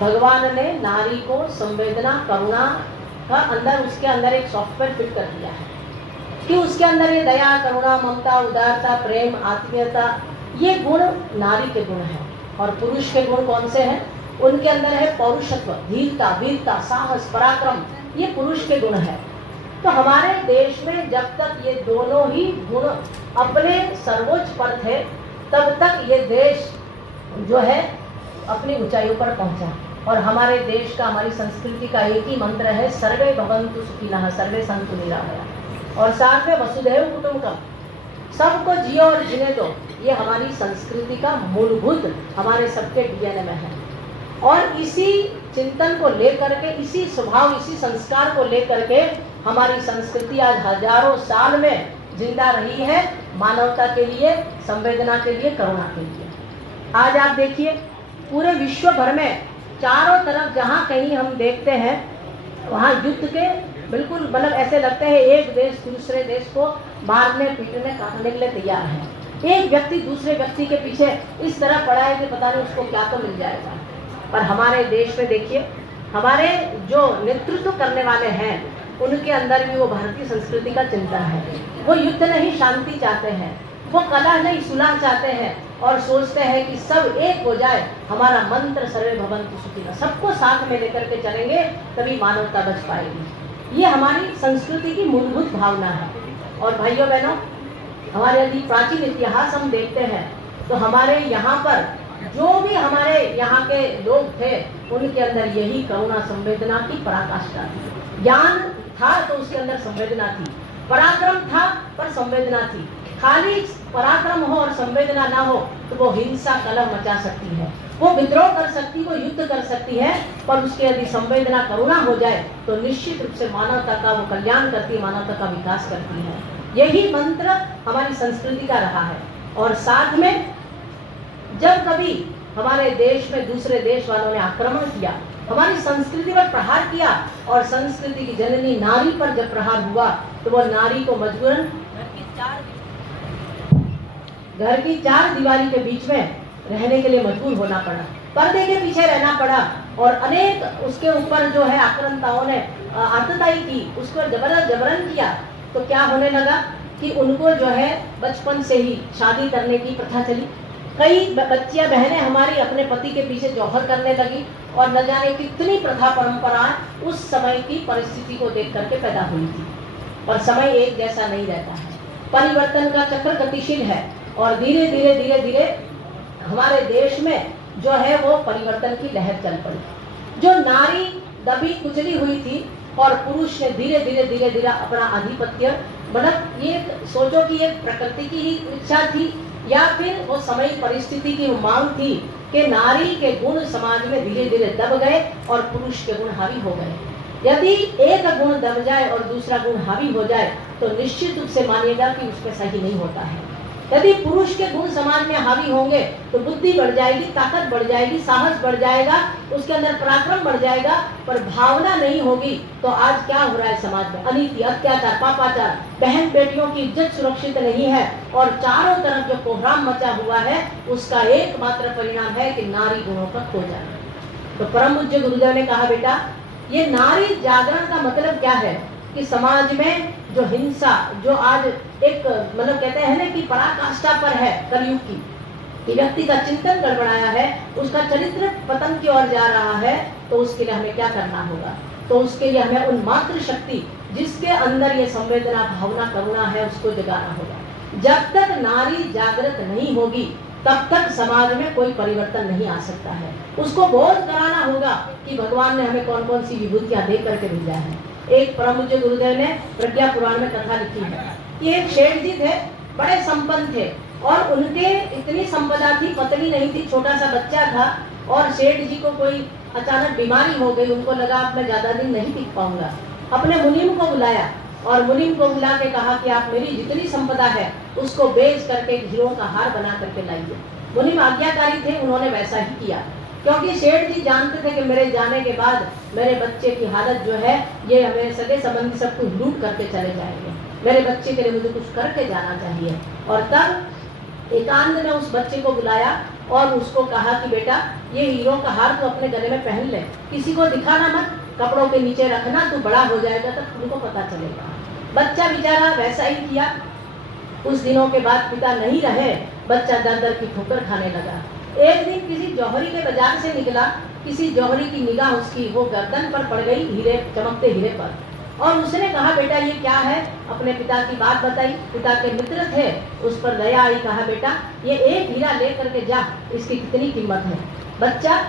भगवान ने नारी को संवेदना करुणा का अंदर उसके अंदर एक सॉफ्टवेयर फिट कर दिया है कि उसके अंदर ये दया करुणा ममता उदारता प्रेम आत्मीयता ये गुण नारी के गुण हैं। और पुरुष के गुण कौन से हैं? उनके अंदर है पौरुषत्व, धीरता, वीरता, साहस, पराक्रम, ये पुरुष के गुण हैं। तो हमारे देश में जब तक ये दोनों ही गुण अपने सर्वोच्च पर थे तब तक ये देश जो है अपनी ऊंचाइयों पर पहुंचा। और हमारे देश का, हमारी संस्कृति का एक ही मंत्र है, सर्वे भवन्तु सुखिनः, सर्वे सन्तु निरामयाः। और साथ में वसुधैव कुटुम्बकम्, सबको जियो और जीने दो, ये हमारी संस्कृति का मूलभूत हमारे सबके डीएनए में है। और इसी चिंतन को लेकर के, इसी स्वभाव, इसी संस्कार को लेकर के हमारी संस्कृति आज हजारों साल में जिंदा रही है, मानवता के लिए, संवेदना के लिए, करुणा के लिए। आज आप देखिए पूरे विश्व भर में चारों तरफ जहाँ कहीं हम देखते हैं वहाँ युद्ध के बिल्कुल मतलब ऐसे लगते हैं एक देश दूसरे देश को मारने पीटने काटने के लिए तैयार है। एक व्यक्ति दूसरे व्यक्ति के पीछे इस तरह पड़ा है कि पता नहीं उसको क्या तो मिल जाएगा। पर हमारे देश में देखिए, हमारे जो नेतृत्व करने वाले हैं उनके अंदर भी वो भारतीय संस्कृति का चिंतन है। वो युद्ध नहीं शांति चाहते हैं, वो कलह नहीं सुलह चाहते हैं और सोचते हैं कि सब एक हो जाए। हमारा मंत्र सर्वे भवन्तु सुखिनः, सबको साथ में लेकर के चलेंगे तभी मानवता बच पाएगी। ये हमारी संस्कृति की मूलभूत भावना है। और भाइयों बहनों, हमारे यदि प्राचीन इतिहास हम देखते हैं तो हमारे यहाँ पर जो भी हमारे यहाँ के लोग थे उनके अंदर यही करुणा संवेदना की पराकाष्ठा थी। ज्ञान था तो उसके अंदर संवेदना थी, पराक्रम था पर संवेदना थी। खाली पराक्रम हो और संवेदना ना हो तो वो हिंसा कलह मचा सकती है, वो विद्रोह कर सकती, वो युद्ध कर सकती है। पर उसके यदि संवेदना करुणा हो जाए तो निश्चित रूप से मानवता का वो कल्याण करती है, मानवता का विकास करती है। यही मंत्र हमारी संस्कृति का रहा है। और साथ में जब कभी हमारे देश में दूसरे देश वालों ने आक्रमण किया, हमारी संस्कृति पर प्रहार किया और संस्कृति की जननी नारी पर जब प्रहार हुआ तो वो नारी को मजबूरन घर की चार दीवारी के बीच में रहने के लिए मजबूर होना पड़ा, पर्दे के पीछे रहना पड़ा। और अनेक उसके ऊपर जो है आक्रांताओं ने आतताई की, उसको जबरन किया। तो क्या होने लगा कि उनको जो है बचपन से ही शादी करने की प्रथा चली। कई बच्चियां बहनें हमारी अपने पति के पीछे जौहर करने लगी और न जाने कितनी प्रथा परंपरा उस समय की परिस्थिति को देख करके पैदा हुई थी। और समय एक जैसा नहीं रहता है, परिवर्तन का चक्र गतिशील है और धीरे धीरे धीरे धीरे हमारे देश में जो है वो परिवर्तन की लहर चल पड़ी। जो नारी दबी कुचली हुई थी और पुरुष ने धीरे धीरे धीरे धीरे अपना आधिपत्य, मतलब ये सोचो कि एक प्रकृति की ही इच्छा थी या फिर वो समय परिस्थिति की मांग थी कि नारी के गुण समाज में धीरे धीरे दब गए और पुरुष के गुण हावी हो गए। यदि एक गुण दब जाए और दूसरा गुण हावी हो जाए तो निश्चित रूप से मानिएगा कि उसमें सही नहीं होता है। यदि पुरुष के गुण समाज में हावी होंगे तो बुद्धि बढ़ जाएगी, ताकत बढ़ जाएगी, साहस बढ़ जाएगा, उसके अंदर पराक्रम बढ़ जाएगा। पर भावना नहीं होगी तो आज क्या हो रहा है समाज में? अनीति, अत्याचार, पापाचार, बहन बेटियों की इज्जत सुरक्षित नहीं है और चारों तरफ जो कोहराम मचा हुआ है उसका एकमात्र परिणाम है कि नारी गुणों का खो जाना। तो परम पूज्य गुरुदेव ने कहा, बेटा ये नारी जागरण का मतलब क्या है कि समाज में जो हिंसा, जो आज एक मतलब कहते हैं ना कि पराकाष्ठा पर है कलयुग की, कि व्यक्ति का चिंतन गड़बड़ाया है, उसका चरित्र पतन की ओर जा रहा है, तो उसके लिए हमें क्या करना होगा? तो उसके लिए हमें उन मातृ शक्ति जिसके अंदर ये संवेदना भावना करुणा है उसको जगाना होगा। जब तक नारी जागृत नहीं होगी तब तक समाज में कोई परिवर्तन नहीं आ सकता है। उसको बोध कराना होगा कि भगवान ने हमें कौन कौन सी विभूतियां दे करके भेजा है। एक परम पूज्य गुरुदेव ने प्रज्ञा पुराण में कथा लिखी है कि एक शेठ जी थे, बड़े संपन्न थे और उनके इतनी संपदा थी, पत्नी नहीं थी, छोटा सा बच्चा था और सेठ जी को कोई अचानक बीमारी हो गई। उनको लगा अब मैं ज्यादा दिन नहीं टिक पाऊंगा। अपने मुनीम को बुलाया और मुनीम को बुला के कहा कि आप मेरी जितनी संपदा है उसको बेच करके हीरों का हार बना करके लाइए। मुनीम आज्ञाकारी थे, उन्होंने वैसा ही किया क्योंकि सेठ जी जानते थे कि मेरे जाने के बाद मेरे बच्चे की हालत जो है ये मेरे सगे संबंधी सब कुछ लूट करके चले जाएंगे। मेरे बच्चे के लिए मुझे कुछ करके जाना चाहिए। और तब एकांत में उस बच्चे को बुलाया और उसको कहा कि बेटा ये हीरो का हार तो अपने गले में पहन ले, किसी को दिखाना मत, कपड़ों के नीचे रखना, तू बड़ा हो जाएगा तब तुमको पता चलेगा। बच्चा बेचारा वैसा ही किया। कुछ दिनों के बाद पिता नहीं रहे, बच्चा दर दर की ठोकर खाने लगा। एक दिन किसी जौहरी के बाजार से निकला, किसी जौहरी की निगाह उसकी वो गर्दन पर पड़ गई, हीरे, चमकते हीरे पर, और उसने कहा बेटा ये क्या है, अपने पिता की बात बताई। पिता के मित्र थे, उस पर दया आई, कहा बेटा ये एक हीरा ले करके जा, इसकी कितनी कीमत है। बच्चा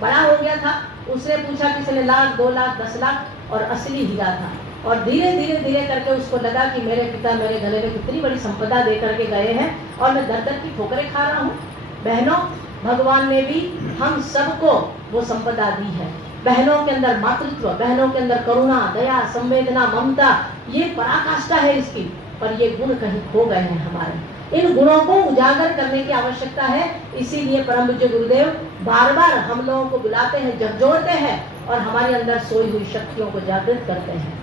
बड़ा हो गया था, उसने पूछा, किसी ने लाख, 2 लाख, 10 लाख, और असली हीरा था। और धीरे धीरे धीरे करके उसको लगा कि मेरे पिता मेरे गले में कितनी बड़ी संपदा दे करके गए हैं और मैं दर दर की ठोकरें खा रहा हूँ। बहनों, भगवान ने भी हम सबको वो संपदा दी है। बहनों के अंदर मातृत्व, बहनों के अंदर करुणा, दया, संवेदना, ममता, ये पराकाष्ठा है इसकी, पर ये गुण कहीं खो गए हैं हमारे। इन गुणों को उजागर करने की आवश्यकता है। इसीलिए परम पूज्य गुरुदेव बार बार हम लोगों को बुलाते हैं, झकझोरते हैं और हमारे अंदर सोई हुई शक्तियों को जागृत करते हैं।